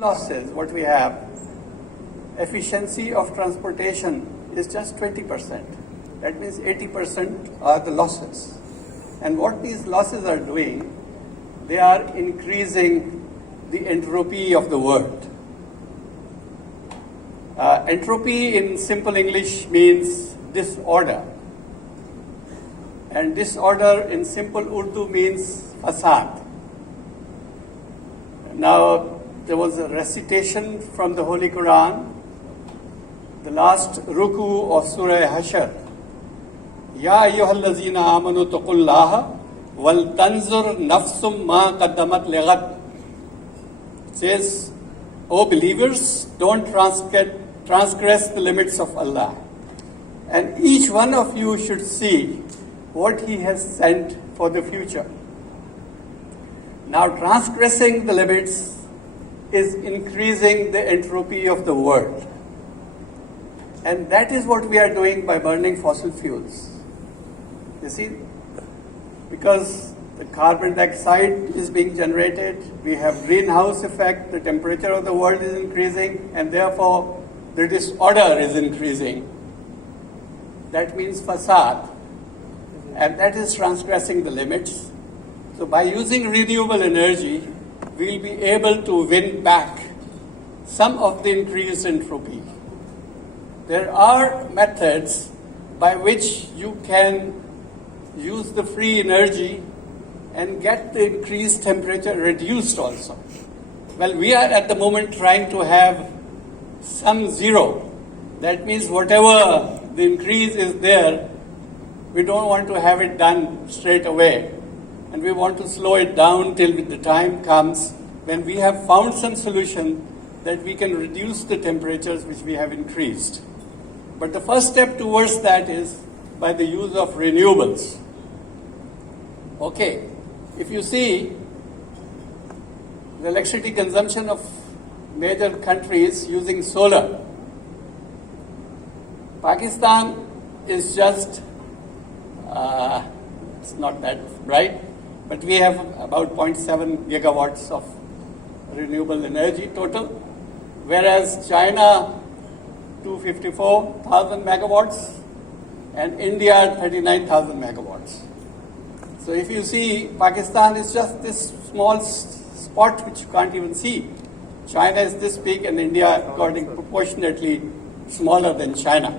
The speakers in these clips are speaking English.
losses, what we have, efficiency of transportation is just 20%. That means 80% are the losses. And what these losses are doing, they are increasing the entropy of the world. Entropy in simple English means disorder. And disorder in simple Urdu means fasad. Now, there was a recitation from the Holy Quran, the last ruku of Surah Hashr. Ya ayyuhallazina amanu taqullaha wal tanzur nafsum ma qaddamat lighad. Says, O believers, don't transgress the limits of Allah. And each one of you should see what He has sent for the future. Now, transgressing the limits is increasing the entropy of the world. And that is what we are doing by burning fossil fuels. You see, because the carbon dioxide is being generated, we have greenhouse effect, the temperature of the world is increasing, and therefore the disorder is increasing. That means fasad, and that is transgressing the limits. So by using renewable energy, we'll be able to win back some of the increased entropy. There are methods by which you can use the free energy and get the increased temperature reduced also. Well, we are at the moment trying to have some zero. That means whatever the increase is there, we don't want to have it done straight away. And we want to slow it down till the time comes when we have found some solution that we can reduce the temperatures which we have increased. But the first step towards that is by the use of renewables. Okay, if you see the electricity consumption of major countries using solar, Pakistan is just, it's not that bright, but we have about 0.7 gigawatts of renewable energy total, whereas China 254,000 megawatts and India 39,000 megawatts. So if you see, Pakistan is just this small spot which you can't even see. China is this big and India according proportionately smaller than China.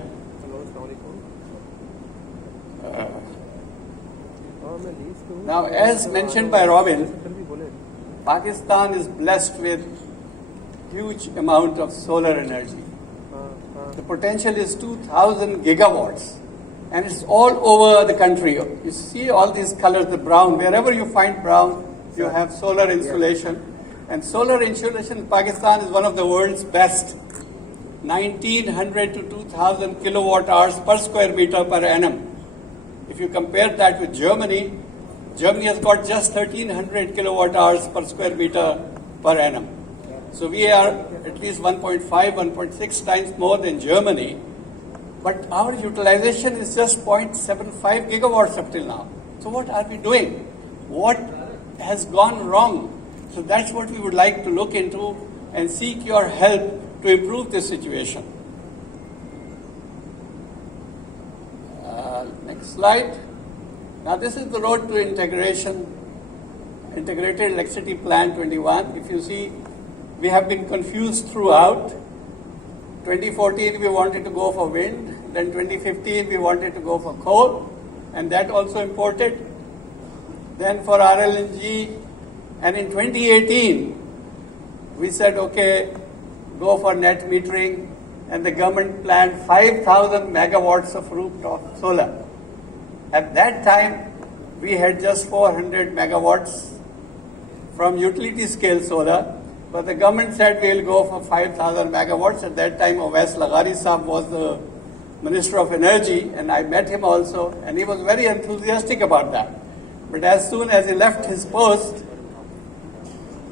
Now, as mentioned by Robin, Pakistan is blessed with huge amount of solar energy. The potential is 2,000 gigawatts, and it's all over the country. You see all these colors, the brown, wherever you find brown, you have solar insulation. And solar insulation in Pakistan is one of the world's best. 1,900 to 2,000 kilowatt hours per square meter per annum. If you compare that with Germany, Germany has got just 1,300 kilowatt hours per square meter per annum. So we are at least 1.5, 1.6 times more than Germany. But our utilization is just 0.75 gigawatts up till now. So what are we doing? What has gone wrong? So that's what we would like to look into and seek your help to improve this situation. Next slide. Now this is the road to integration, Integrated Electricity Plan 21. If you see, we have been confused throughout. 2014 we wanted to go for wind, then 2015 we wanted to go for coal, and that also imported. Then for RLNG, and in 2018 we said, okay, go for net metering, and the government planned 5,000 megawatts of rooftop solar. At that time, we had just 400 megawatts from utility scale solar, but the government said we'll go for 5,000 megawatts. At that time, Owais Laghari Saab was the Minister of Energy, and I met him also, and he was very enthusiastic about that. But as soon as he left his post,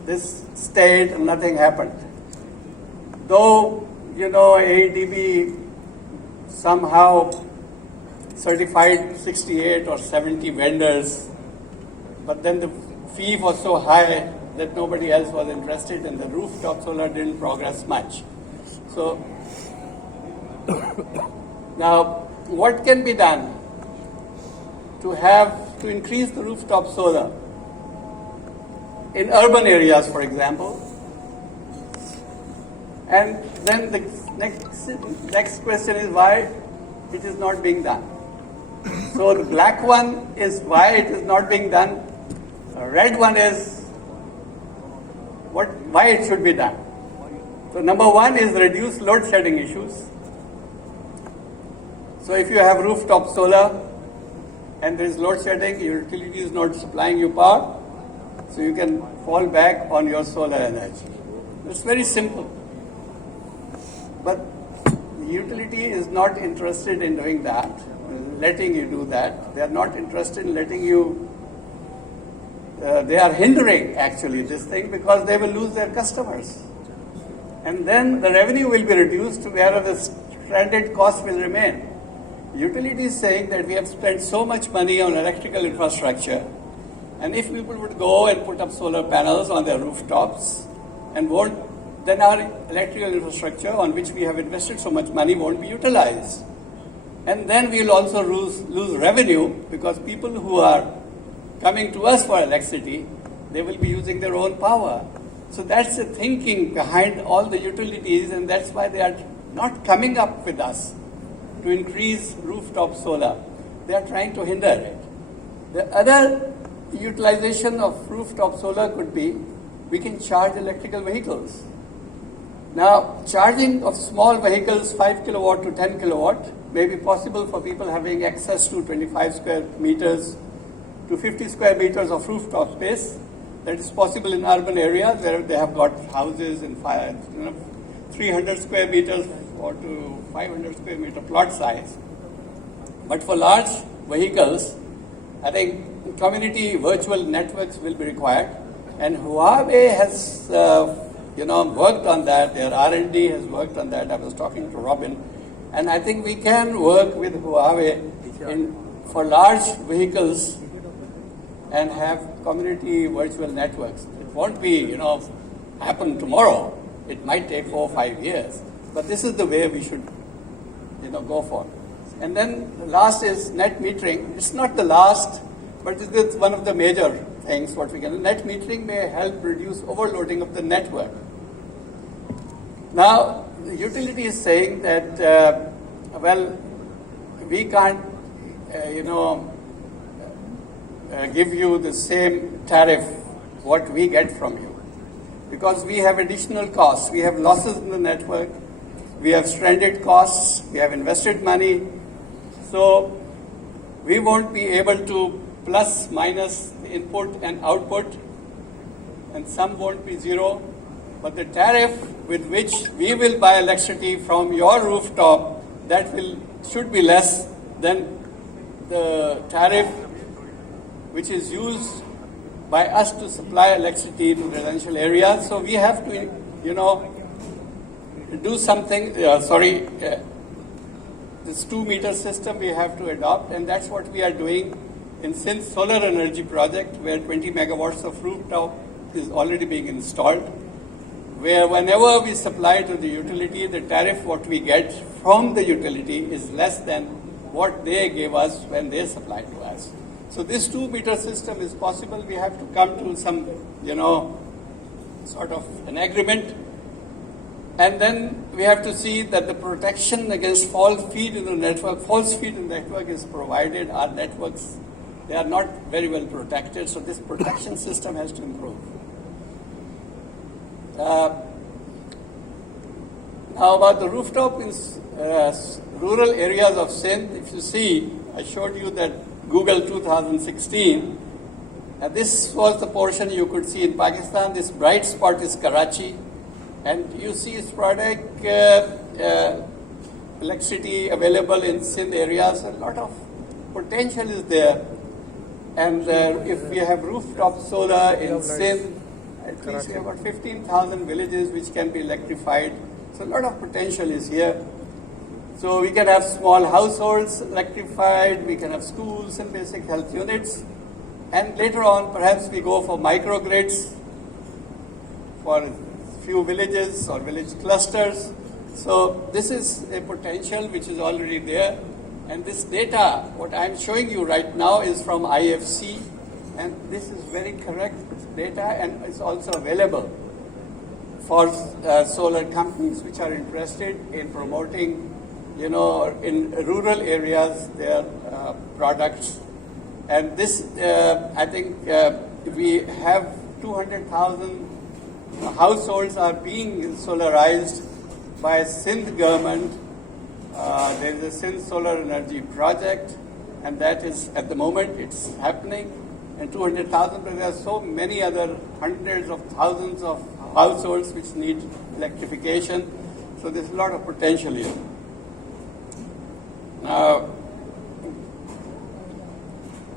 this stayed and nothing happened. Though, AEDB somehow certified 68 or 70 vendors, but then the fee was so high that nobody else was interested, and the rooftop solar didn't progress much. So now, what can be done to increase the rooftop solar in urban areas, for example? And then the next question is why it is not being done. So the black one is why it is not being done. The red one is why it should be done. So number one is reduce load shedding issues. So if you have rooftop solar and there is load shedding, your utility is not supplying you power, so you can fall back on your solar energy. It's very simple. But the utility is not interested in doing that, letting you do that. They are not interested in letting you, they are hindering actually this thing because they will lose their customers. And then the revenue will be reduced to where the stranded cost will remain. Utility is saying that we have spent so much money on electrical infrastructure, and if people would go and put up solar panels on their rooftops and then our electrical infrastructure on which we have invested so much money won't be utilized. And then we will also lose revenue because people who are coming to us for electricity, they will be using their own power. So that's the thinking behind all the utilities, and that's why they are not coming up with us to increase rooftop solar. They are trying to hinder it. The other utilization of rooftop solar could be we can charge electrical vehicles. Now, charging of small vehicles, 5 kilowatt to 10 kilowatt, may be possible for people having access to 25 square meters to 50 square meters of rooftop space. That is possible in urban areas where they have got houses in 300 square meters or to 500 square meter plot size. But for large vehicles, I think community virtual networks will be required. And Huawei has worked on that. Their R&D has worked on that. I was talking to Robin. And I think we can work with Huawei for large vehicles and have community virtual networks. It won't be, happen tomorrow. It might take 4 or 5 years. But this is the way we should, go for. And then the last is net metering. It's not the last, but it is one of the major things what we can do. Net metering may help reduce overloading of the network. Now, the utility is saying that, we can't, give you the same tariff what we get from you because we have additional costs. We have losses in the network. We have stranded costs. We have invested money. So we won't be able to plus minus input and output, and some won't be zero. But the tariff with which we will buy electricity from your rooftop, should be less than the tariff which is used by us to supply electricity to residential areas. So we have to, do something, this 2-meter system we have to adopt, and that's what we are doing in Sindh Solar Energy Project, where 20 megawatts of rooftop is already being installed, where whenever we supply to the utility, the tariff what we get from the utility is less than what they gave us when they supplied to us. So this 2-meter system is possible. We have to come to some, sort of an agreement. And then we have to see that the protection against false feed in the network is provided. Our networks, they are not very well protected. So this protection system has to improve. Now about the rooftop in rural areas of Sindh, if you see, I showed you that Google 2016. This was the portion you could see in Pakistan. This bright spot is Karachi. And you see sporadic electricity available in Sindh areas. A lot of potential is there. And if we have rooftop solar in Sindh, at least we have about 15,000 villages which can be electrified. So a lot of potential is here. So we can have small households electrified, we can have schools and basic health units. And later on, perhaps we go for microgrids for few villages or village clusters. So this is a potential which is already there. And this data, what I'm showing you right now, is from IFC. And this is very correct data, and it's also available for solar companies which are interested in promoting, in rural areas, their products. And this, I think, we have 200,000 households are being solarized by Sindh government. There is a Sindh Solar Energy Project, and that is, at the moment, it's happening. And 200,000, but there are so many other hundreds of thousands of households which need electrification. So there's a lot of potential here. Now,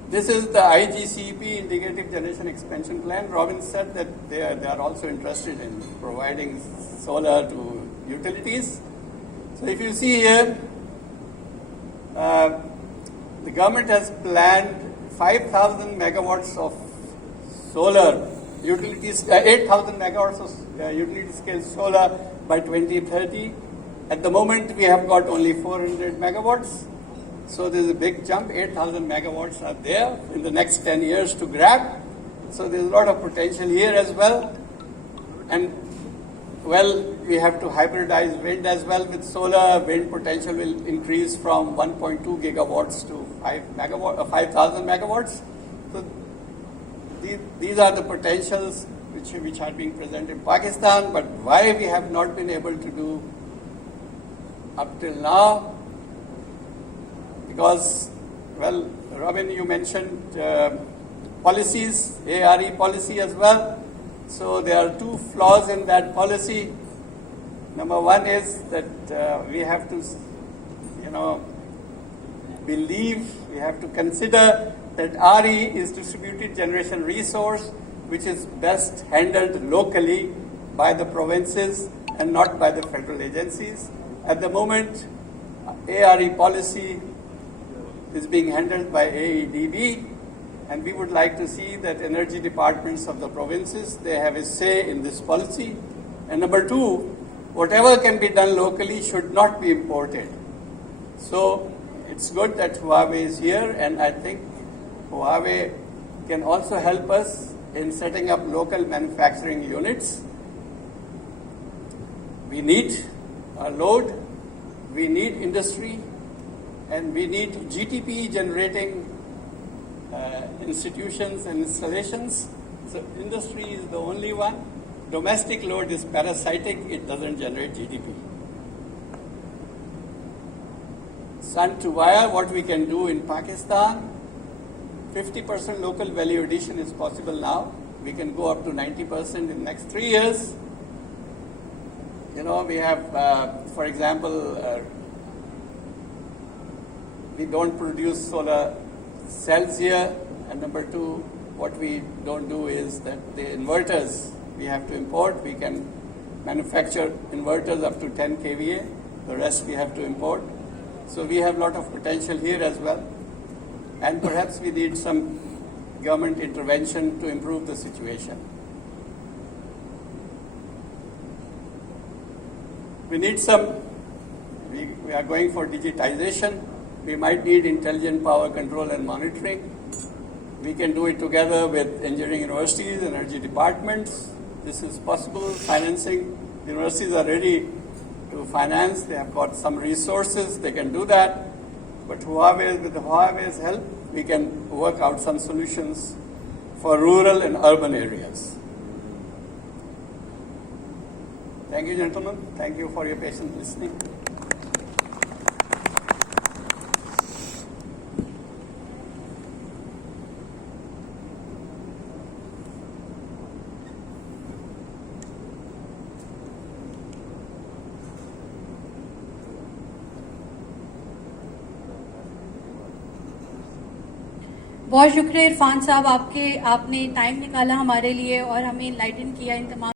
this is the IGCP, Integrated Generation Expansion Plan. Robin said that they are also interested in providing solar to utilities. So if you see here, the government has planned 5,000 megawatts of solar utilities, 8,000 megawatts of utility scale solar by 2030. At the moment, we have got only 400 megawatts. So there's a big jump. 8,000 megawatts are there in the next 10 years to grab. So there's a lot of potential here as well. And well, we have to hybridize wind as well with solar. Wind potential will increase from 1.2 gigawatts to 5,000 megawatts. So these are the potentials which are being present in Pakistan. But why we have not been able to do up till now? Because, well, Robin, you mentioned policies, ARE policy as well. So there are two flaws in that policy. Number one is that we have to, we have to consider that RE is distributed generation resource, which is best handled locally by the provinces and not by the federal agencies. At the moment, ARE policy is being handled by AEDB. And we would like to see that energy departments of the provinces, they have a say in this policy. And number two, whatever can be done locally should not be imported. So it's good that Huawei is here, and I think Huawei can also help us in setting up local manufacturing units. We need a load, we need industry, and we need GTP generating institutions and installations. So industry is the only one. Domestic load is parasitic, it doesn't generate GDP. Sun to wire, what we can do in Pakistan, 50% local value addition is possible now. We can go up to 90% in the next 3 years. We have, for example, we don't produce solar cells here, and number two, what we don't do is that the inverters we have to import. We can manufacture inverters up to 10 kVA, the rest we have to import. So we have a lot of potential here as well, and perhaps we need some government intervention to improve the situation. We need we are going for digitization. We might need intelligent power control and monitoring. We can do it together with engineering universities, energy departments. This is possible. Financing, universities are ready to finance. They have got some resources. They can do that. But with Huawei's help, we can work out some solutions for rural and urban areas. Thank you, gentlemen. Thank you for your patient listening. बहुत शुक्रिया इरफान साहब, आपने time निकाला हमारे लिए और हमें enlighten किया इन तमाम